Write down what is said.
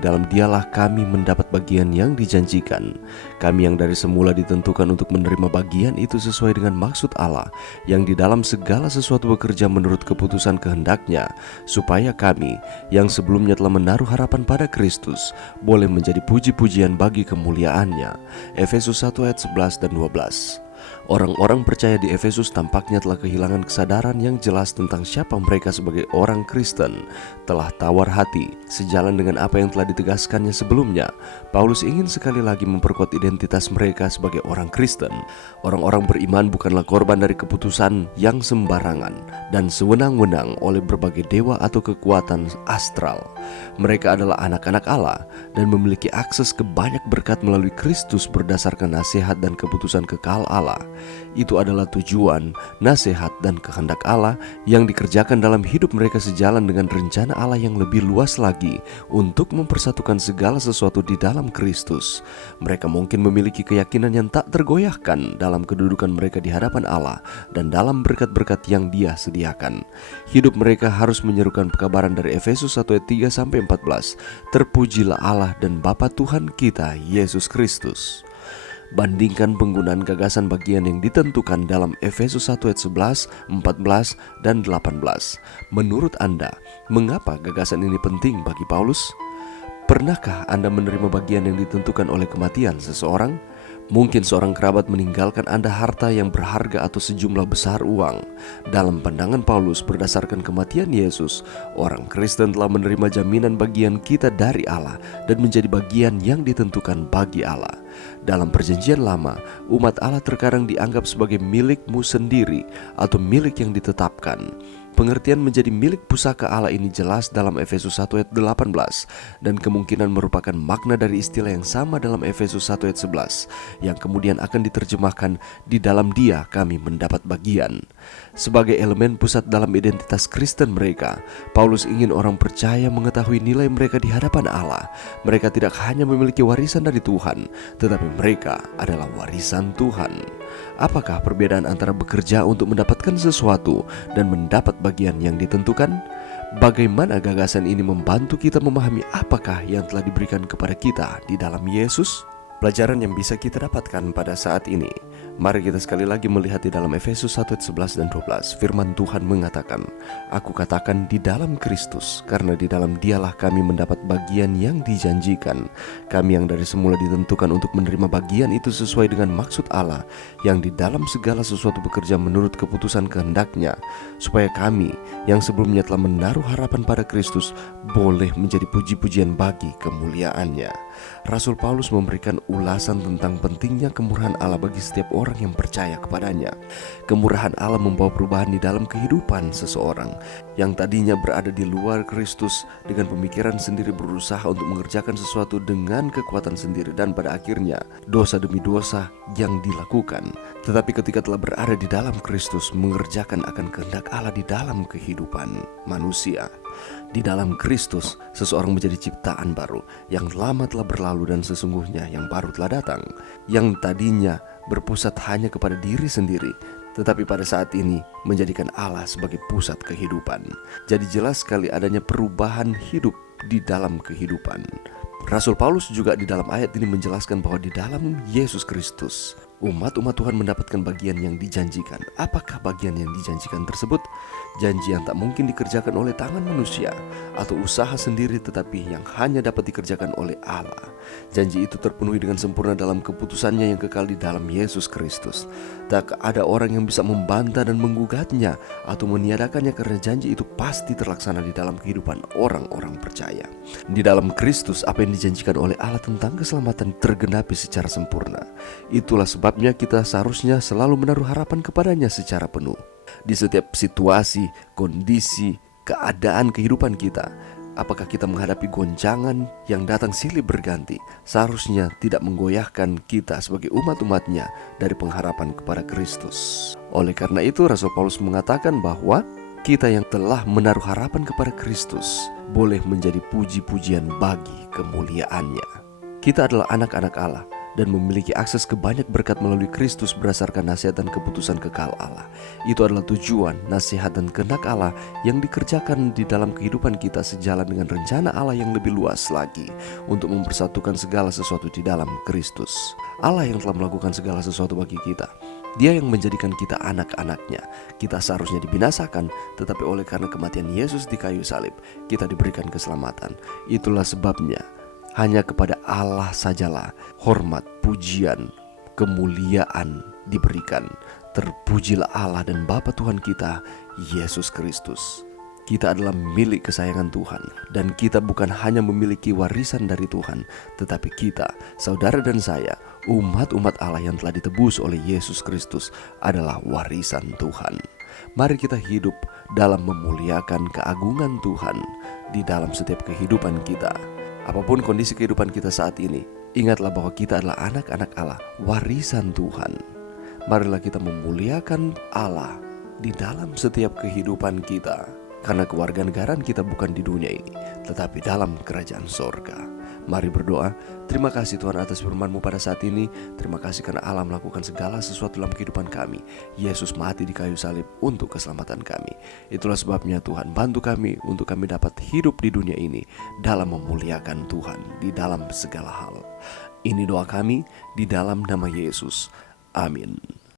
Dalam dialah kami mendapat bagian yang dijanjikan. Kami yang dari semula ditentukan untuk menerima bagian itu sesuai dengan maksud Allah, yang di dalam segala sesuatu bekerja menurut keputusan kehendak-Nya, supaya kami yang sebelumnya telah menaruh harapan pada Kristus boleh menjadi puji-pujian bagi kemuliaan-Nya. Efesus 1 ayat 11 dan 12. Orang-orang percaya di Efesus tampaknya telah kehilangan kesadaran yang jelas tentang siapa mereka sebagai orang Kristen. Telah tawar hati, sejalan dengan apa yang telah ditegaskannya sebelumnya. Paulus ingin sekali lagi memperkuat identitas mereka sebagai orang Kristen. Orang-orang beriman bukanlah korban dari keputusan yang sembarangan dan sewenang-wenang oleh berbagai dewa atau kekuatan astral. Mereka adalah anak-anak Allah dan memiliki akses ke banyak berkat melalui Kristus berdasarkan nasihat dan keputusan kekal Allah. Itu adalah tujuan, nasihat, dan kehendak Allah yang dikerjakan dalam hidup mereka sejalan dengan rencana Allah yang lebih luas lagi untuk mempersatukan segala sesuatu di dalam Kristus. Mereka mungkin memiliki keyakinan yang tak tergoyahkan dalam kedudukan mereka di hadapan Allah dan dalam berkat-berkat yang Dia sediakan. Hidup mereka harus menyerukan pekabaran dari Efesus 1 ayat 3-14. Terpujilah Allah dan Bapa Tuhan kita, Yesus Kristus. Bandingkan penggunaan gagasan bagian yang ditentukan dalam Efesus 1 ayat 11, 14, dan 18. Menurut Anda, mengapa gagasan ini penting bagi Paulus? Pernahkah Anda menerima bagian yang ditentukan oleh kematian seseorang? Mungkin seorang kerabat meninggalkan Anda harta yang berharga atau sejumlah besar uang. Dalam pandangan Paulus, berdasarkan kematian Yesus, orang Kristen telah menerima jaminan bagian kita dari Allah dan menjadi bagian yang ditentukan bagi Allah. Dalam perjanjian lama, umat Allah terkadang dianggap sebagai milikmu sendiri atau milik yang ditetapkan. Pengertian menjadi milik pusaka Allah ini jelas dalam Efesus 1 ayat 18 dan kemungkinan merupakan makna dari istilah yang sama dalam Efesus 1 ayat 11 yang kemudian akan diterjemahkan di dalam Dia kami mendapat bagian. Sebagai elemen pusat dalam identitas Kristen mereka, Paulus ingin orang percaya mengetahui nilai mereka di hadapan Allah. Mereka tidak hanya memiliki warisan dari Tuhan, tetapi mereka adalah warisan Tuhan. Apakah perbedaan antara bekerja untuk mendapatkan sesuatu dan mendapat bagian yang ditentukan? Bagaimana gagasan ini membantu kita memahami apakah yang telah diberikan kepada kita di dalam Yesus? Pelajaran yang bisa kita dapatkan pada saat ini. Mari kita sekali lagi melihat di dalam Efesus 1 ayat 11 dan 12. Firman Tuhan mengatakan, "Aku katakan di dalam Kristus, karena di dalam Dialah kami mendapat bagian yang dijanjikan. Kami yang dari semula ditentukan untuk menerima bagian itu sesuai dengan maksud Allah, yang di dalam segala sesuatu bekerja menurut keputusan kehendak-Nya, supaya kami yang sebelumnya telah menaruh harapan pada Kristus boleh menjadi puji-pujian bagi kemuliaan-Nya." Rasul Paulus memberikan ulasan tentang pentingnya kemurahan Allah bagi setiap orang yang percaya kepadanya. Kemurahan Allah membawa perubahan di dalam kehidupan seseorang yang tadinya berada di luar Kristus, dengan pemikiran sendiri berusaha untuk mengerjakan sesuatu dengan kekuatan sendiri, dan pada akhirnya dosa demi dosa yang dilakukan. Tetapi ketika telah berada di dalam Kristus, mengerjakan akan kehendak Allah di dalam kehidupan manusia. Di dalam Kristus, seseorang menjadi ciptaan baru. Yang lama telah berlalu dan sesungguhnya yang baru telah datang. Yang tadinya berpusat hanya kepada diri sendiri, tetapi pada saat ini menjadikan Allah sebagai pusat kehidupan. Jadi jelas sekali adanya perubahan hidup di dalam kehidupan. Rasul Paulus juga di dalam ayat ini menjelaskan bahwa di dalam Yesus Kristus, umat-umat Tuhan mendapatkan bagian yang dijanjikan. Apakah bagian yang dijanjikan tersebut? Janji yang tak mungkin dikerjakan oleh tangan manusia atau usaha sendiri, tetapi yang hanya dapat dikerjakan oleh Allah. Janji itu terpenuhi dengan sempurna dalam keputusannya yang kekal di dalam Yesus Kristus. Tak ada orang yang bisa membantah dan menggugatnya atau meniadakannya, karena janji itu pasti terlaksana di dalam kehidupan orang-orang percaya. Di dalam Kristus, apa yang dijanjikan oleh Allah tentang keselamatan tergenapi secara sempurna. Itulah sebabnya kita seharusnya selalu menaruh harapan kepadanya secara penuh. Di setiap situasi, kondisi, keadaan kehidupan kita, apakah kita menghadapi goncangan yang datang silih berganti, seharusnya tidak menggoyahkan kita sebagai umat-umatnya dari pengharapan kepada Kristus. Oleh karena itu, Rasul Paulus mengatakan bahwa kita yang telah menaruh harapan kepada Kristus boleh menjadi puji-pujian bagi kemuliaan-Nya. Kita adalah anak-anak Allah dan memiliki akses ke banyak berkat melalui Kristus berdasarkan nasihat dan keputusan kekal Allah. Itu adalah tujuan, nasihat dan kehendak Allah yang dikerjakan di dalam kehidupan kita sejalan dengan rencana Allah yang lebih luas lagi untuk mempersatukan segala sesuatu di dalam Kristus. Allah yang telah melakukan segala sesuatu bagi kita. Dia yang menjadikan kita anak-anaknya. Kita seharusnya dibinasakan, tetapi oleh karena kematian Yesus di kayu salib, kita diberikan keselamatan. Itulah sebabnya hanya kepada Allah sajalah hormat, pujian, kemuliaan diberikan. Terpujilah Allah dan Bapa Tuhan kita, Yesus Kristus. Kita adalah milik kesayangan Tuhan, dan kita bukan hanya memiliki warisan dari Tuhan, tetapi kita, saudara dan saya, umat-umat Allah yang telah ditebus oleh Yesus Kristus adalah warisan Tuhan. Mari kita hidup dalam memuliakan keagungan Tuhan di dalam setiap kehidupan kita. Apapun kondisi kehidupan kita saat ini, ingatlah bahwa kita adalah anak-anak Allah, warisan Tuhan. Marilah kita memuliakan Allah di dalam setiap kehidupan kita. Karena kewarganegaraan kita bukan di dunia ini, tetapi dalam kerajaan sorga. Mari berdoa. Terima kasih Tuhan atas firman-Mu pada saat ini. Terima kasih karena Allah melakukan segala sesuatu dalam kehidupan kami. Yesus mati di kayu salib untuk keselamatan kami. Itulah sebabnya Tuhan, bantu kami untuk kami dapat hidup di dunia ini dalam memuliakan Tuhan di dalam segala hal. Ini doa kami di dalam nama Yesus. Amin.